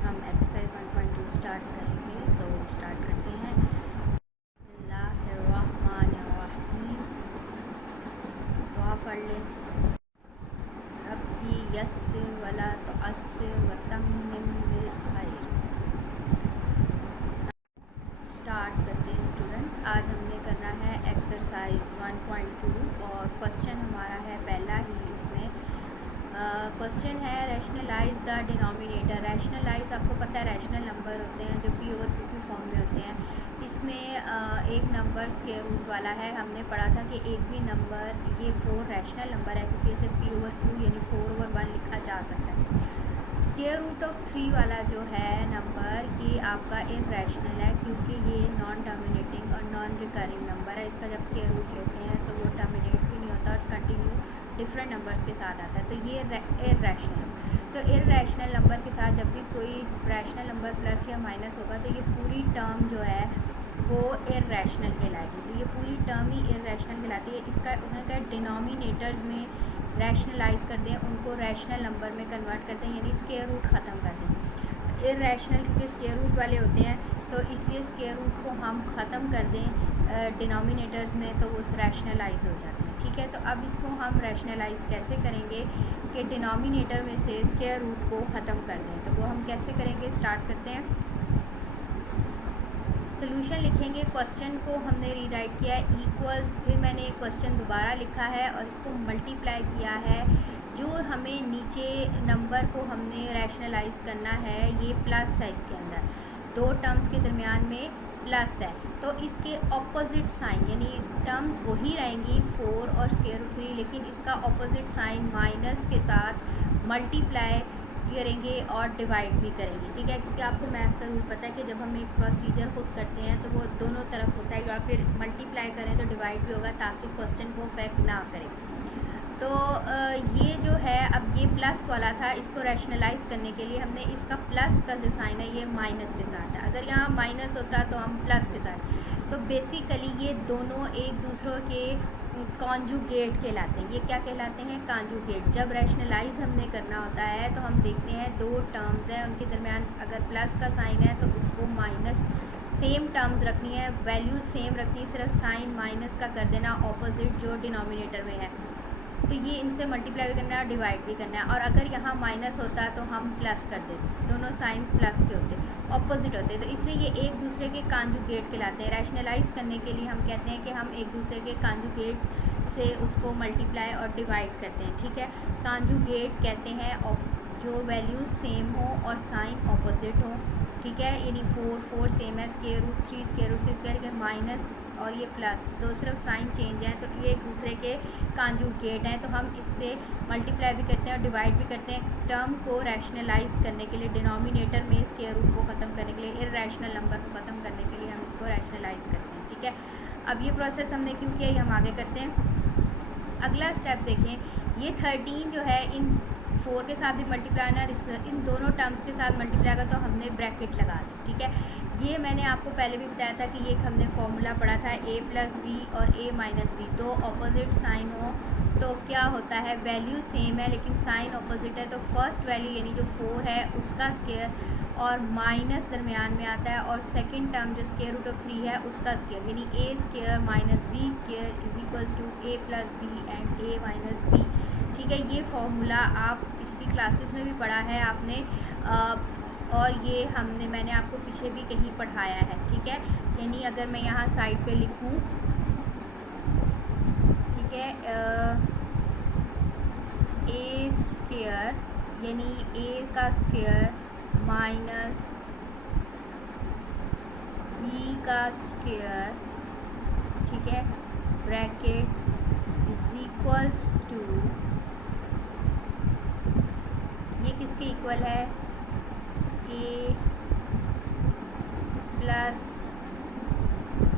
हम exercise 1.2 start करेंगे, तो स्टार्ट करते हैं। बिस्मिल्लाहिर्रहमानिर्रहीम। दुआ पढ़ लें। रब्बी यस्सिर वला तुअस्सिर वतम्मिम बिल खैर। स्टार्ट करते हैं स्टूडेंट्स। आज हमने करना है एक्सरसाइज 1.2 और क्वेश्चन हमारा है पहला ही इसमें। क्वेश्चन है रैशनलाइज द डिनोमिनेटर। रैशनलाइज आपको पता है रैशनल नंबर होते हैं जो पी ओवर क्यू की फॉर्म में होते हैं। इसमें एक नंबर स्क्वायर रूट वाला है। हमने पढ़ा था कि एक भी नंबर, ये 4 रैशनल नंबर है क्योंकि इसे पी ओवर क्यू यानी 4/1 लिखा जा सकता है। स्क्वायर रूट ऑफ 3 वाला जो है नंबर, ये आपका इररेशनल है क्योंकि ये नॉन टर्मिनेटिंग और नॉन रिकरिंग नंबर है। इसका जब स्क्वायर रूट लेते हैं तो वो टर्मिनेट भी नहीं होता और कंटिन्यू डिफरेंट नंबर्स के साथ आता है, तो ये इररेशनल। तो इररेशनल नंबर के साथ जब भी कोई रैशनल नंबर प्लस या माइनस होगा तो ये पूरी टर्म जो है वो इररेशनल कहलाएगी। तो ये पूरी टर्म ही इररेशनल कहलाती है। इसका उन्होंने कहा डिनोमिनेटर्स में रैशनलाइज कर दें, उनको रैशनल नंबर में कन्वर्ट कर दें, यानी स्क्वायर रूट ख़त्म कर दें। इररेशनल क्योंकि स्क्वायर रूट वाले होते हैं तो इसलिए स्क्वायर रूट को हम ख़त्म कर दें डिनोमिनेटर्स में, तो वो रैशनलाइज हो जाते हैं। ठीक है, तो अब इसको हम रैशनलाइज कैसे करेंगे कि डिनोमिनेटर में से स्क्वायर रूट को ख़त्म कर दें। तो वो हम कैसे करेंगे, स्टार्ट करते हैं। सोल्यूशन लिखेंगे। क्वेश्चन को हमने रीराइट किया है इक्वल्स, फिर मैंने क्वेश्चन दोबारा लिखा है और इसको मल्टीप्लाई किया है। जो हमें नीचे नंबर को हमने रैशनलाइज करना है, ये प्लस है, इसके अंदर दो टर्म्स के दरमियान में प्लस है, तो इसके ऑपोजिट साइन यानी टर्म्स वही रहेंगी 4 और स्क्वायर रूट 3, लेकिन इसका ऑपोजिट साइन माइनस के साथ मल्टीप्लाई करेंगे और डिवाइड भी करेंगे। ठीक है, क्योंकि आपको मैथ्स का रूल पता है कि जब हम एक प्रोसीजर खुद करते हैं तो वो दोनों तरफ होता है, या फिर मल्टीप्लाई करें तो डिवाइड भी होगा ताकि क्वेश्चन को अफेक्ट ना करे। तो ये जो है, अब ये प्लस वाला था, इसको रैशनलाइज करने के लिए हमने इसका प्लस का जो साइन है ये माइनस के साथ है। अगर यहाँ माइनस होता तो हम प्लस के साथ, तो बेसिकली ये दोनों एक दूसरों के कॉन्जुगेट कहलाते हैं। ये क्या कहलाते हैं, कॉन्जुगेट। जब रैशनलाइज हमने करना होता है तो हम देखते हैं दो टर्म्स हैं, उनके दरमियान अगर प्लस का साइन है तो उसको माइनस, सेम टर्म्स रखनी है, वैल्यू सेम रखनी है, सिर्फ साइन माइनस का कर देना ऑपोजिट जो डिनोमिनेटर में है। तो ये इनसे मल्टीप्लाई भी करना है और डिवाइड भी करना है। और अगर यहाँ माइनस होता तो हम प्लस कर देते, दोनों साइंस प्लस के होते, ऑपोजिट होते, तो इसलिए ये एक दूसरे के कॉन्जुगेट कहलाते हैं। रैशनलाइज करने के लिए हम कहते हैं कि हम एक दूसरे के कॉन्जुगेट से उसको मल्टीप्लाई और डिवाइड करते हैं। ठीक है, कॉन्जुगेट कहते हैं जो वैल्यूज सेम हो और साइन ऑपोजिट हो। ठीक है, यानी 4 सेम है, square root 3 square root 3 square minus और ये प्लस, दो सिर्फ साइन चेंज है, तो ये एक दूसरे के कॉन्जुगेट हैं। तो हम इससे मल्टीप्लाई भी करते हैं और डिवाइड भी करते हैं टर्म को रैशनलाइज करने के लिए, डिनोमिनेटर में स्क्वायर रूट को ख़त्म करने के लिए, इररेशनल नंबर को ख़त्म करने के लिए हम इसको रैशनलाइज करते हैं। ठीक है, अब ये प्रोसेस हमने क्यों किया, ये हम आगे करते हैं। अगला स्टेप देखें, ये 13 जो है इन 4 के साथ भी मल्टीप्लाई ना, इन दोनों टर्म्स के साथ मल्टीप्लाई का, तो हमने ब्रैकेट लगा दी। ठीक है, ये मैंने आपको पहले भी बताया था कि ये हमने फॉर्मूला पढ़ा था a+b और a-b, तो ऑपोजिट साइन हो तो क्या होता है, वैल्यू सेम है लेकिन साइन ऑपोजिट है, तो फर्स्ट वैल्यू यानी जो 4 है उसका स्क्वायर और माइनस दरमियान में आता है, और सेकंड टर्म जो स्क्वायर रूट ऑफ 3 है उसका स्क्वायर, यानी a square minus b square is equals to a+b and a-b। ठीक है, ये फॉर्मूला आप पिछली क्लासेस में भी पढ़ा है आपने, और ये मैंने आपको पीछे भी कहीं पढ़ाया है। ठीक है, यानी अगर मैं यहाँ साइड पे लिखूँ, ठीक है, a स्क्वायर यानी a का स्क्वायर माइनस b का स्क्वायर, ठीक है, ब्रैकेट इज इक्वल्स टू, ये किसके इक्वल है, a प्लस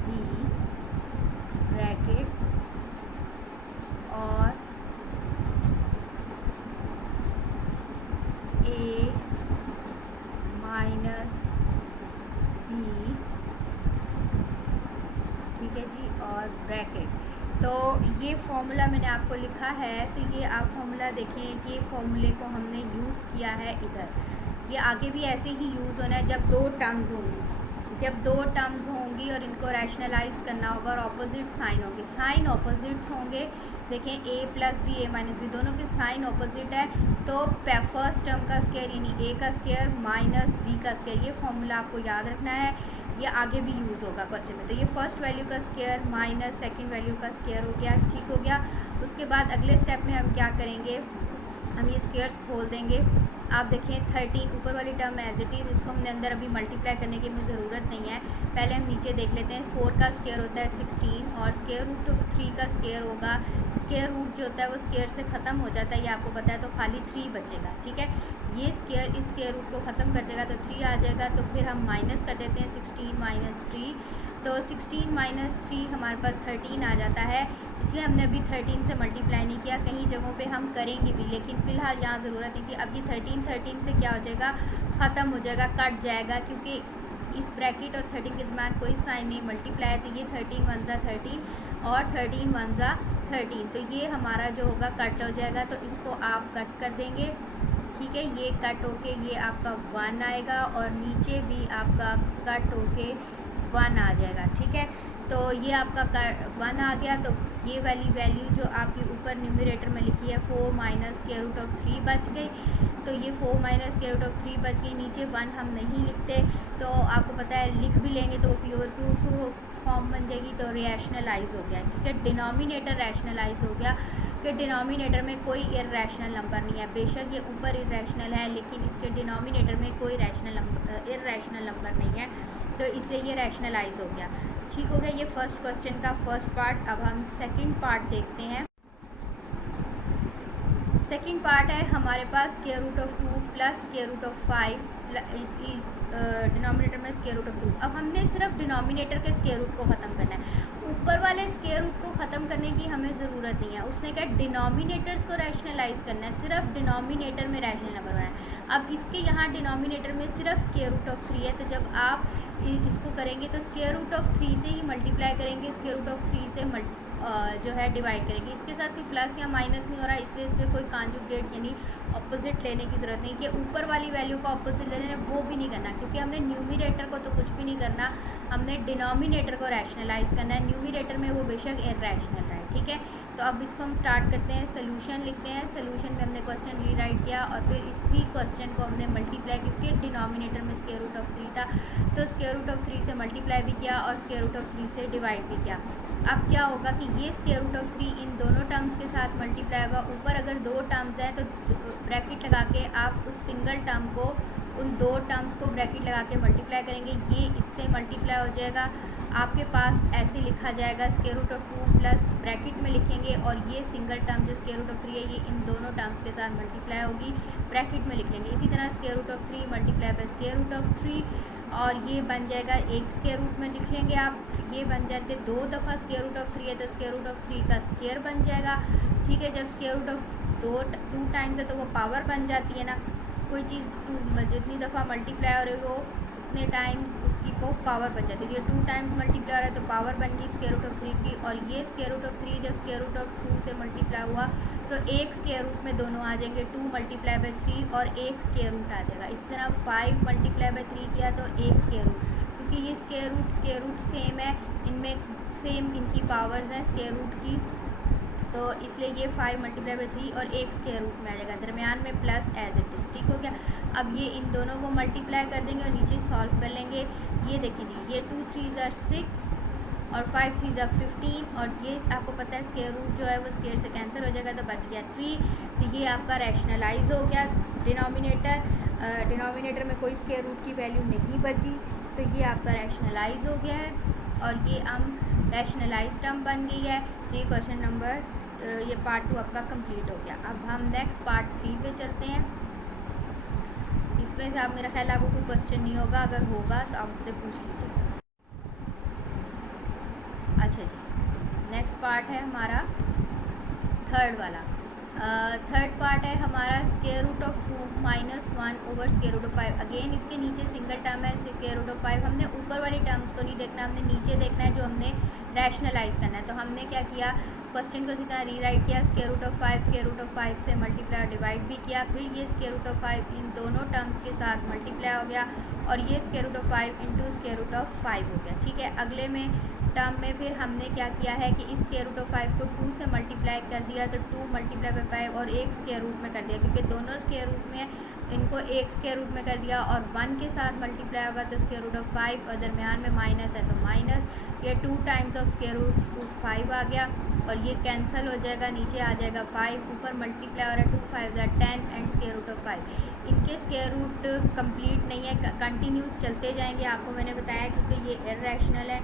b ब्रैकेट और a माइनस b, ठीक है जी, और ब्रैकेट। तो ये फॉर्मूला मैंने आपको लिखा है, तो ये आप फॉर्मूला देखें, ये फॉर्मूले को हमने यूज़ किया है इधर। ये आगे भी ऐसे ही यूज़ होना है जब दो टर्म्स होंगी, जब दो टर्म्स होंगी और इनको रैशनलाइज करना होगा और ऑपोजिट साइन होंगे, साइन ऑपोजिट्स होंगे। देखें a plus B, A minus B, दोनों के साइन ऑपोजिट है, तो फर्स्ट टर्म का स्क्वायर यानी a का स्क्वायर माइनस b का स्क्वायर, ये फॉर्मूला आपको याद रखना है, ये आगे भी यूज़ होगा क्वेश्चन में। तो ये फर्स्ट वैल्यू का स्क्वायर माइनस सेकंड वैल्यू का स्क्वायर हो गया, ठीक हो गया। उसके बाद अगले स्टेप में हम क्या करेंगे, हम ये स्क्वायर्स खोल देंगे। आप देखें 13 ऊपर वाली टर्म एज इट इज़, इसको हमने अंदर अभी मल्टीप्लाई करने की हमें ज़रूरत नहीं है। पहले हम नीचे देख लेते हैं। 4 का स्क्वायर होता है 16 और स्क्वायर रूट ऑफ 3 का स्क्वायर होगा, स्क्वायर रूट जो होता है वो स्क्वायर से ख़त्म हो जाता है, ये आपको पता है, तो खाली 3 बचेगा, ठीक है। ये स्क्वायर इस स्क्वायर रूट को ख़त्म कर देगा तो 3 आ जाएगा, तो फिर हम माइनस कर देते हैं 16 माइनस 3, तो 16 माइनस 3 हमारे पास 13 आ जाता है। इसलिए हमने अभी 13 से मल्टीप्लाई नहीं किया, कहीं जगहों पे हम करेंगे भी, लेकिन फ़िलहाल यहाँ ज़रूरत नहीं थी। अब ये 13 से क्या हो जाएगा, ख़त्म हो जाएगा, कट जाएगा, क्योंकि इस ब्रैकेट और 13 के दरम्यान कोई साइन नहीं, मल्टीप्लाई, तो ये 13 वन ज़ा 13 और 13 वन ज़ा 13, तो ये हमारा जो होगा कट हो जाएगा, तो इसको आप कट कर देंगे, ठीक है। ये कट होके ये आपका 1 आएगा और नीचे भी आपका कट होके 1 आ जाएगा, ठीक है। तो ये आपका 1 आ गया, तो ये वाली वैल्यू जो आपकी ऊपर न्यूमरेटर में लिखी है 4 माइनस स्क्वायर रूट ऑफ 3 बच गई, तो ये 4 माइनस स्क्वायर रूट ऑफ 3 बच गई। नीचे 1 हम नहीं लिखते, तो आपको पता है लिख भी लेंगे तो प्योर प्रूफ फॉर्म बन जाएगी, तो रैशनलाइज हो गया, ठीक है। डिनोमिनेटर रैशनलाइज हो गया कि डिनोमिनेटर में कोई इर्रेशनल नंबर नहीं है, बेशक ये ऊपर इर्रेशनल है लेकिन इसके डिनोमिनेटर में कोई इर्रेशनल नंबर नहीं है, तो इसलिए ये रैशनलाइज हो गया, ठीक हो गया। ये फर्स्ट क्वेश्चन का फर्स्ट पार्ट। अब हम सेकंड पार्ट देखते हैं। सेकंड पार्ट है हमारे पास square root of 2 plus square root of 5, denominator में स्क्वायर रूट ऑफ 2। अब हमने सिर्फ डिनोमिनेटर के स्क्वायर रूट को ख़त्म करना है, ऊपर वाले स्क्वायर रूट को ख़त्म करने की हमें ज़रूरत नहीं है। उसने कहा डिनोमिनेटर्स को रैशनलाइज करना है, सिर्फ डिनोमिनेटर में रैशनल नंबर बनाना है। अब इसके यहाँ डिनोमिनेटर में सिर्फ स्क्वायर रूट ऑफ 3 है, तो जब आप इसको करेंगे तो स्क्वायर रूट ऑफ 3 से ही मल्टीप्लाई करेंगे, स्क्वायर रूट ऑफ 3 से जो है डिवाइड करेंगे। इसके साथ कोई प्लस या माइनस नहीं हो रहा, इसलिए इसमें कोई कॉन्जुगेट यानी ऑपोजिट लेने की ज़रूरत नहीं कि ऊपर वाली वैल्यू का ऑपोजिट लेना, वो भी नहीं करना, क्योंकि हमने न्यूमरेटर को तो कुछ भी नहीं करना, हमने डिनोमिनेटर को रैशनलाइज करना है। न्यूमरेटर में वो बेशक इर्रेशनल है, ठीक है। तो अब इसको हम स्टार्ट करते हैं, सोल्यूशन लिखते हैं। सोल्यूशन में हमने क्वेश्चन रीराइट किया और फिर इसी क्वेश्चन को हमने मल्टीप्लाई, क्योंकि डिनोमिनेटर में स्क्वायर रूट ऑफ 3 था, तो स्क्वायर रूट ऑफ 3 से मल्टीप्लाई भी किया और स्क्वायर रूट ऑफ 3 से डिवाइड भी किया। अब क्या होगा कि ये स्क्वायर रूट ऑफ 3 इन दोनों टर्म्स के साथ मल्टीप्लाई होगा। ऊपर अगर दो टर्म्स हैं तो ब्रैकेट लगा के आप उस सिंगल टर्म को, उन दो टर्म्स को ब्रैकेट लगा के मल्टीप्लाई करेंगे, ये इससे मल्टीप्लाई हो जाएगा। आपके पास ऐसे लिखा जाएगा square root of 2 plus bracket में लिखेंगे और ये सिंगल टर्म जो स्क्वायर रूट ऑफ 3 है ये इन दोनों टर्म्स के साथ मल्टीप्लाई होगी, ब्रैकेट में लिख लेंगे। इसी तरह square root of 3 multiply by square root of 3, और ये बन जाएगा एक स्क्वायर रूट में लिख लेंगे आप, ये बन जाते 2 दफ़ा स्क्वायर रूट ऑफ 3 है तो स्क्वायर रूट ऑफ 3 का स्क्वायर बन जाएगा, ठीक है। जब स्क्वायर रूट ऑफ 2 टाइम्स है तो वो पावर बन जाती है ना, कोई चीज़ जितनी दफ़ा मल्टीप्लाई हो रही हो उतने टाइम्स उसकी वो पावर बन जाती है। ये 2 टाइम्स मल्टीप्लाई हो रहा है तो पावर बन गई स्क्वायर रूट ऑफ 3 की, और ये स्क्वायर रूट ऑफ 3 जब स्क्वायर रूट ऑफ 2 से मल्टीप्लाई हुआ तो एक स्क्वायर रूट में दोनों आ जाएंगे, 2 मल्टीप्लाई बाय 3 और एक स्क्वायर रूट आ जाएगा। इस तरह 5 मल्टीप्लाई बाय 3 किया तो एक स्क्वायर रूट, क्योंकि ये स्क्वायर रूट सेम है, इनमें सेम इनकी पावर्स हैं स्क्वायर रूट की, तो इसलिए ये 5 मल्टीप्लाई बाय 3 और एक स्क्वायर रूट में आ जाएगा, दरमियान में प्लस एज इट इज़, ठीक हो गया। अब ये इन दोनों को मल्टीप्लाई कर देंगे और नीचे सॉल्व कर लेंगे। ये देखिए जी, ये 2 3 ज़ा 6 और 5 3 ज़ा 15, और ये आपको पता है स्क्वायर रूट जो है वो स्क्वायर से कैंसिल हो जाएगा तो बच गया 3, तो ये आपका रैशनलाइज हो गया डिनोमिनेटर में कोई स्क्वायर रूट की वैल्यू नहीं बची, तो ये आपका रैशनलाइज हो गया है और ये हम रैशनलाइज टर्म बन गई है। तो ये क्वेश्चन नंबर, ये पार्ट 2 आपका कंप्लीट हो गया। अब हम नेक्स्ट पार्ट 3 पे चलते हैं। इसमें से आप, मेरा ख्याल आपको कोई क्वेश्चन नहीं होगा, अगर होगा तो आप मुझसे पूछ लीजिएगा। अच्छा जी, नेक्स्ट पार्ट है हमारा थर्ड वाला। थर्ड पार्ट है हमारा square root of 2 minus 1 over square root of 5। Again इसके नीचे सिंगल टर्म है स्क्वायर रूट ऑफ 5। हमने ऊपर वाली टर्म्स को नहीं देखना, हमने नीचे देखना है जो हमने रैशनलाइज करना है। तो हमने क्या किया, क्वेश्चन को सीधा रीराइट किया, स्क्वायर रूट ऑफ 5 से मल्टीप्लाई और डिवाइड भी किया, फिर ये स्क्वायर रूट ऑफ 5 इन दोनों टर्म्स के साथ मल्टीप्लाई हो गया और ये square root of 5 into square root of 5 हो गया। ठीक है, अगले में टर्म में फिर हमने क्या किया है कि इस स्क्वायर रूट ऑफ 5 को 2 से मल्टीप्लाई कर दिया, तो 2 मल्टीप्लाई बाई 5 और एक स्क्वायर रूट में कर दिया, क्योंकि दोनों स्क्वायर रूट में इनको एक स्क्वायर रूट में कर दिया और 1 के साथ मल्टीप्लाई होगा तो स्क्वायर रूट ऑफ 5 और दरमियान में माइनस है तो माइनस, ये 2 टाइम्स ऑफ स्क्वायर रूट 5 आ गया और ये कैंसिल हो जाएगा, नीचे आ जाएगा 5, ऊपर मल्टीप्लाई हो रहा है 2 5 10 एंड स्क्वायर रूट ऑफ 5। इनके स्क्वायर रूट कंप्लीट नहीं है, कंटिन्यूस चलते जाएंगे, आपको मैंने बताया क्योंकि ये इर्रेशनल है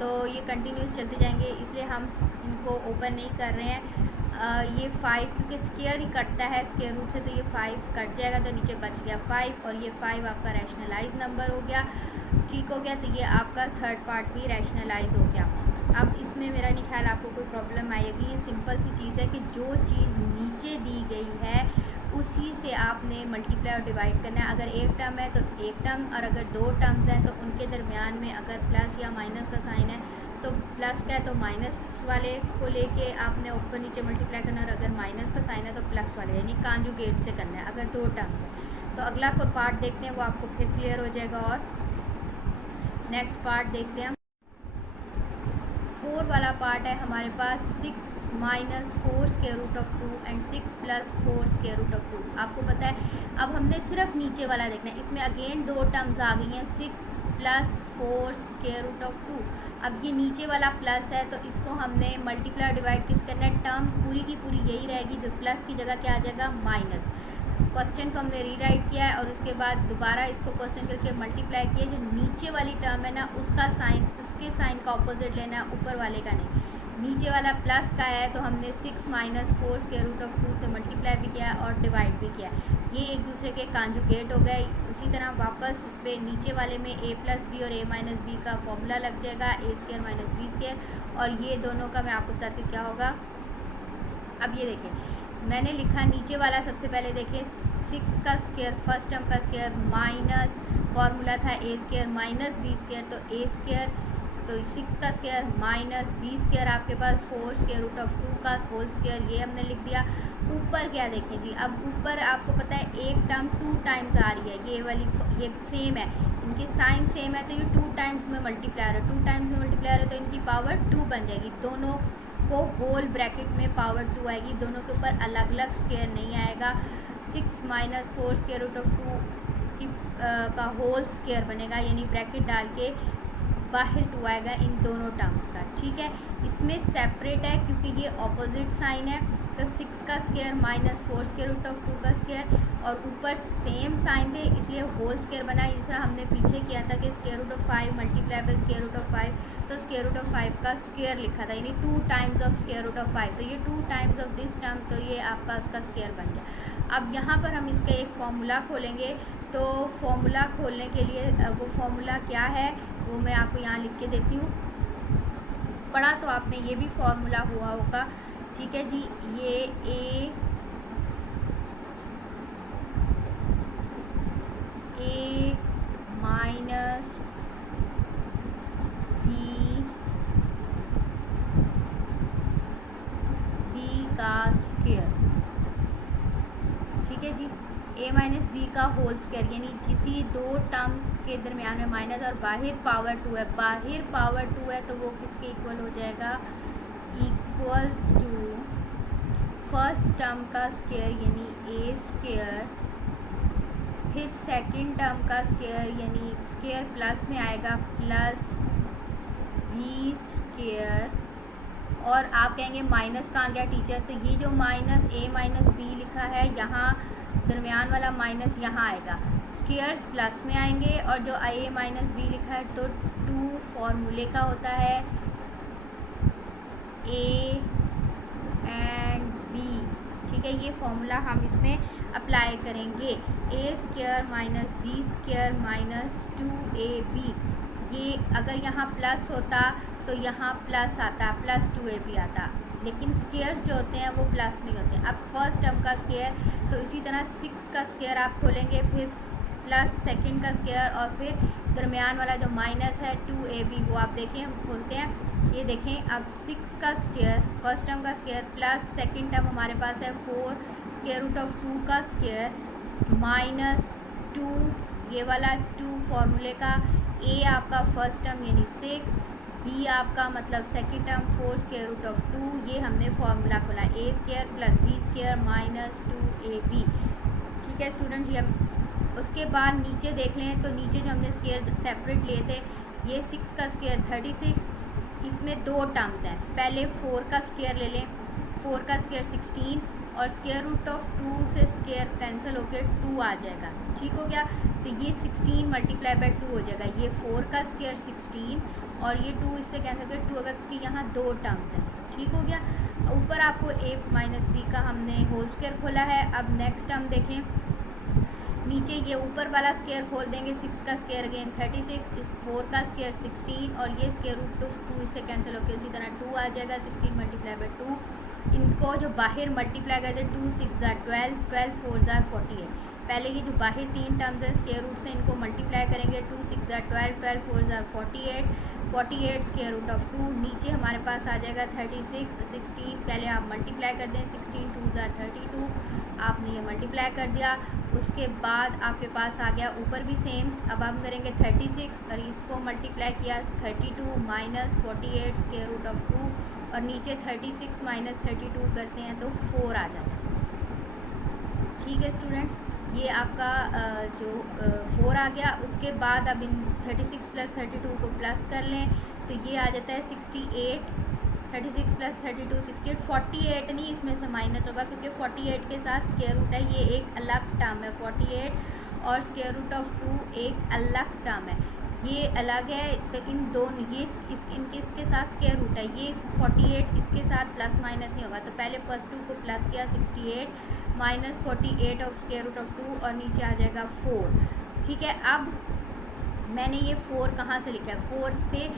तो ये कंटिन्यूस चलते जाएंगे, इसलिए हम इनको ओपन नहीं कर रहे हैं। ये 5 क्योंकि स्क्वायर ही कटता है स्क्वायर रूट से, तो ये 5 कट जाएगा तो नीचे बच गया 5 और ये 5 आपका रैशनलाइज नंबर हो गया। ठीक हो गया, तो ये आपका थर्ड पार्ट भी रैशनलाइज हो गया। अब इसमें मेरा नहीं ख्याल आपको कोई प्रॉब्लम आएगी, ये सिंपल सी चीज़ है कि जो चीज़ नीचे दी गई है उसी से आपने मल्टीप्लाई और डिवाइड करना है। अगर एक टर्म है तो एक टर्म, और अगर दो टर्म्स हैं तो उनके दरमियान में अगर प्लस या माइनस का साइन है तो प्लस का है तो माइनस वाले को लेके आपने ऊपर नीचे मल्टीप्लाई करना, और अगर माइनस का साइन है तो प्लस वाले यानी कांजुगेट से करना है अगर दो टर्म्स है। तो अगला कोई पार्ट देखते हैं, वो आपको फिर क्लियर हो जाएगा। और नेक्स्ट पार्ट देखते हैं, 4 वाला पार्ट है हमारे पास 6 minus 4 square root of 2 and 6 plus 4 square root of 2। आपको पता है अब हमने सिर्फ नीचे वाला देखना है, इसमें अगेन दो टर्म्स आ गई हैं 6 प्लस 4 स्क्वायर रूट ऑफ 2। अब ये नीचे वाला प्लस है तो इसको हमने मल्टीप्लाई डिवाइड किस करना है, टर्म पूरी की पूरी यही रहेगी, जो प्लस की जगह क्या आ जाएगा माइनस। क्वेश्चन को हमने रीराइट किया है और उसके बाद दोबारा इसको क्वेश्चन करके मल्टीप्लाई किया, जो नीचे वाली टर्म है ना उसका साइन, उसके साइन का ऑपोजिट लेना है, ऊपर वाले का नहीं। नीचे वाला प्लस का है तो हमने 6 माइनस 4 स्क्वायर रूट ऑफ 2 से मल्टीप्लाई भी किया और डिवाइड भी किया, ये एक दूसरे के कांजुगेट हो गए। उसी तरह वापस इस पर नीचे वाले में a प्लस बी और a माइनस बी का फॉर्मूला लग जाएगा, a square minus B square, और ये दोनों का मैं आपको बताती हूँ क्या होगा। अब ये देखिए मैंने लिखा नीचे वाला, सबसे पहले देखिए 6 का स्क्वायर फर्स्ट टर्म का स्क्वायर माइनस फार्मूला था a square minus B square, तो a स्क्वायर तो 6 का स्क्वायर माइनस बी स्क्वायर आपके पास 4 स्क्वायर रूट ऑफ 2 का होल स्क्वायर, ये हमने लिख दिया। ऊपर क्या देखें जी, अब ऊपर आपको पता है एक टर्म 2 टाइम्स आ रही है, ये वाली ये सेम है, इनके साइन सेम है तो ये 2 टाइम्स में मल्टीप्लाई है, 2 टाइम्स में मल्टीप्लाई है तो इनकी पावर 2 बन जाएगी, दोनों को होल ब्रैकेट में पावर 2 आएगी, दोनों के ऊपर अलग अलग स्क्वायर नहीं आएगा। 6 माइनस 4 स्क्वायर रूट ऑफ 2 की का होल स्क्वायर बनेगा, यानी ब्रैकेट डाल के बाहर 2 आएगा इन दोनों टर्म्स का। ठीक है, इसमें सेपरेट है क्योंकि ये ऑपोजिट साइन है, तो 6 का square minus 4 square root of 2 का स्क्वायर, और ऊपर सेम साइन थे इसलिए होल स्क्वायर बना। इस तरह हमने पीछे किया था कि square root of 5 multiply by square root of 5, तो स्क्वायर रूट ऑफ 5 का स्क्वायर लिखा था, यानी 2 times of square root of 5, तो ये 2 टाइम्स ऑफ दिस टर्म, तो ये आपका उसका स्क्वायर बन गया। अब यहाँ पर हम इसका एक फॉर्मूला खोलेंगे, तो फॉर्मूला खोलने के लिए वो फॉर्मूला क्या है वो मैं आपको यहाँ लिख के देती हूँ। पढ़ा तो आपने ये भी फॉर्मूला हुआ होगा, ठीक है जी। ये a माइनस बी का स्क्वायर, ठीक है जी, a माइनस बी का होल स्क्वायर, यानी किसी दो टर्म्स के दरमियान में माइनस और बाहर पावर 2 है, बाहर पावर 2 है तो वो किसके इक्वल हो जाएगा, इक्वल्स टू फर्स्ट टर्म का स्क्वायर यानी a स्क्वायर, फिर सेकंड टर्म का स्क्वायर यानी स्क्वायर प्लस में आएगा प्लस b स्क्वायर, और आप कहेंगे माइनस कहाँ गया टीचर, तो ये जो माइनस a माइनस बी लिखा है यहाँ दरमियान वाला माइनस यहाँ आएगा, स्क्वायर्स प्लस में आएंगे, और जो a माइनस बी लिखा है तो 2 फॉर्मूले का होता है a एंड b, ठीक है। ये फॉर्मूला हम इसमें अप्लाई करेंगे, a square minus B square minus 2ab, ये अगर यहाँ प्लस होता तो यहाँ प्लस आता, प्लस 2ab आता, लेकिन स्क्वायर्स जो होते हैं वो प्लस नहीं होते। अब फर्स्ट टर्म का स्क्वायर, तो इसी तरह 6 का स्क्वायर आप खोलेंगे, फिर प्लस सेकंड का स्क्वायर और फिर दरमियान वाला जो माइनस है 2ab, वो आप देखें, हम खोलते हैं, ये देखें अब 6 का स्क्वायर फर्स्ट टर्म का स्क्वायर प्लस सेकंड टर्म हमारे पास है 4 स्क्वायर रूट ऑफ 2 का स्क्वायर माइनस 2, ये वाला 2 फार्मूले का, a आपका फर्स्ट टर्म यानी 6, b आपका मतलब second term 4 square root of 2, ये हमने फार्मूला खोला a square plus b square minus 2ab। ठीक है स्टूडेंट जी, हम उसके बाद नीचे देख लें तो नीचे जो हमने स्क्वायर सेपरेट लिए थे, ये 6 का स्क्वायर 36, इसमें दो टर्म्स हैं, पहले 4 का स्क्वायर ले लें, 4 का स्क्वायर 16 और स्क्वायर रूट ऑफ 2 से स्क्वायर कैंसिल होकर 2 आ जाएगा। ठीक हो गया, तो ये 16 मल्टीप्लाई बाय 2 हो जाएगा, ये 4 का स्क्वायर 16 और ये 2 इससे कैंसिल कर 2 होगा क्योंकि यहाँ दो टर्म्स हैं। ठीक हो गया, ऊपर आपको a माइनस बी का हमने होल स्क्वायर खोला है। अब नेक्स्ट टर्म देखें, नीचे ये ऊपर वाला स्क्वायर खोल देंगे, 6 का स्क्वायर अगेन 36, इस 4 का स्क्वायर 16 और ये स्क्वायर रूट ऑफ 2 इससे कैंसिल होकर उसी तरह 2 आ जाएगा, 16 मल्टीप्लाई बाय 2। इनको जो बाहर मल्टीप्लाई करते 2 6 12, 12 4 48, पहले ये जो बाहर तीन टर्म्स है स्क्वायर रूट से इनको मल्टीप्लाई करेंगे, 2 6 12, 12 4 48, 48 स्क्वायर रूट ऑफ 2, नीचे हमारे पास आ जाएगा 36, 16, पहले आप मल्टीप्लाई कर दें, 16 2 32, आपने ये मल्टीप्लाई कर दिया, उसके बाद आपके पास आ गया ऊपर भी सेम, अब हम करेंगे 36 और इसको मल्टीप्लाई किया 32 माइनस 48 स्क्वायर रूट ऑफ 2 और नीचे 36 माइनस 32 करते हैं तो 4 आ जाता है। ठीक है स्टूडेंट्स, ये आपका जो 4 आ गया। उसके बाद अब इन 36 प्लस 32 को प्लस कर लें तो ये आ जाता है 68, 36 प्लस 32 68, 48 नहीं इसमें से माइनस होगा क्योंकि 48 के साथ स्क्वायर रूट है, ये एक अलग टर्म है, 48 और स्क्वायर रूट ऑफ 2 एक अलग टर्म है, ये अलग है। तो इन दोनों ये इसके साथ स्क्वायर रूट है, ये 48 इसके साथ प्लस माइनस नहीं होगा, तो पहले फर्स्ट 2 को प्लस किया 68 minus 48 of square root of 2 और नीचे आ जाएगा 4। ठीक है, अब मैंने ये 4 कहाँ से लिखा है, 4 से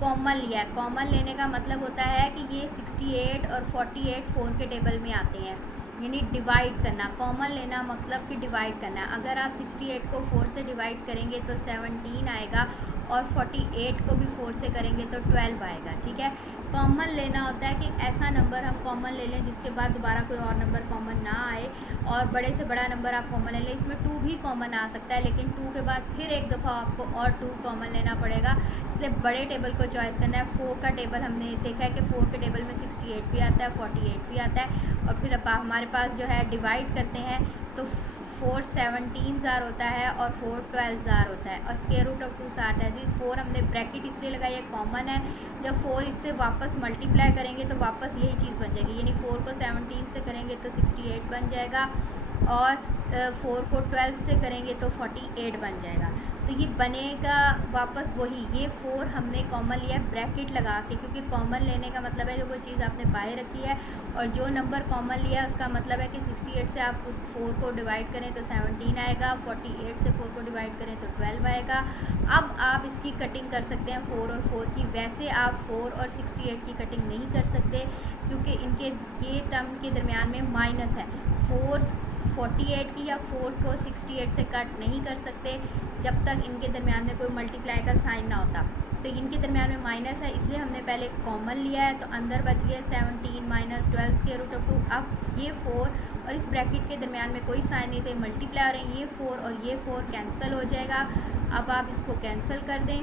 कॉमन लिया है। कॉमन लेने का मतलब होता है कि ये 68 और 48 4 के टेबल में आते हैं, यानी डिवाइड करना। कॉमन लेना मतलब कि डिवाइड करना। अगर आप 68 को 4 से डिवाइड करेंगे तो 17 आएगा और 48 को भी 4 से करेंगे तो 12 आएगा। ठीक है, कॉमन लेना होता है कि ऐसा नंबर हम कॉमन ले लें जिसके बाद दोबारा कोई और नंबर कॉमन ना आए, और बड़े से बड़ा नंबर आप कॉमन ले लें। इसमें 2 भी कॉमन आ सकता है, लेकिन 2 के बाद फिर एक दफ़ा आपको और 2 कॉमन लेना पड़ेगा, इसलिए बड़े टेबल को चॉइस करना है। 4 का टेबल हमने देखा है कि 4 के टेबल में 68 भी आता है, 48 भी आता है, और फिर अब हमारे पास जो है डिवाइड करते हैं तो 4 17 ज़ार होता है और 4 12 ज़ार होता है, और स्क्वायर रूट ऑफ 2 60 है। 4 हमने ब्रैकेट इसलिए लगाई है, कॉमन है। जब 4 इससे वापस मल्टीप्लाई करेंगे तो वापस यही चीज़ बन जाएगी, यानी 4 को 17 से करेंगे तो 68 बन जाएगा और 4 को 12 से करेंगे तो 48 बन जाएगा। तो ये बनेगा वापस वही, ये 4 हमने कॉमन लिया है ब्रैकेट लगा के, क्योंकि कॉमन लेने का मतलब है कि वो चीज़ आपने बाहर रखी है, और जो नंबर कॉमन लिया है उसका मतलब है कि 68 से आप उस 4 को डिवाइड करें तो 17 आएगा, 48 से 4 को डिवाइड करें तो 12 आएगा। अब आप इसकी कटिंग कर सकते हैं 4 और 4 की। वैसे आप 4 और 68 की कटिंग नहीं कर सकते क्योंकि इनके ये टर्म के दरमियान में माइनस है। 4 48 की या 4 को 68 से कट नहीं कर सकते जब तक इनके दरमियान में कोई मल्टीप्लाई का साइन ना होता। तो इनके दरमियान में माइनस है, इसलिए हमने पहले कॉमन लिया है, तो अंदर बच गया 17 माइनस 12 स्क्वायर रूट ऑफ 2। अब ये 4 और इस ब्रैकेट के दरमियान में कोई साइन नहीं थे, मल्टीप्लाई हो रहे हैं, ये 4 और ये 4 कैंसिल हो जाएगा। अब आप इसको कैंसिल कर दें,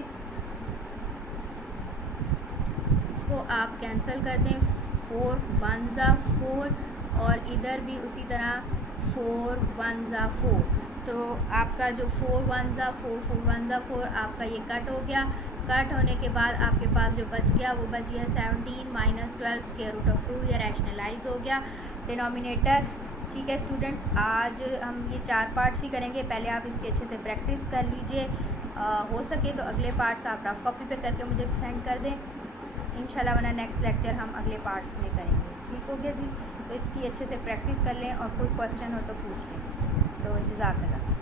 इसको आप कैंसिल कर दें, 4 1 ज़ा 4 और इधर भी उसी तरह 4 1 ज़ा 4, तो आपका जो 4 1 ज़ा 4 4 1 ज़ा 4 आपका ये कट हो गया। कट होने के बाद आपके पास जो बच गया वो बच गया 17 माइनस 12 स्क्वायर रूट ऑफ 2, या रैशनलाइज हो गया डिनोमिनेटर। ठीक है स्टूडेंट्स, आज हम ये 4 पार्ट्स ही करेंगे, पहले आप इसकी अच्छे से प्रैक्टिस कर लीजिए। हो सके तो अगले पार्ट्स आप रफ कॉपी पे करके मुझे सेंड कर दें इंशाल्लाह, वरना नेक्स्ट लेक्चर हम अगले पार्ट्स में करेंगे। ठीक हो गया जी, तो इसकी अच्छे से प्रैक्टिस कर लें और कोई क्वेश्चन हो तो पूछ लें। तो जज़ाकल्लाह।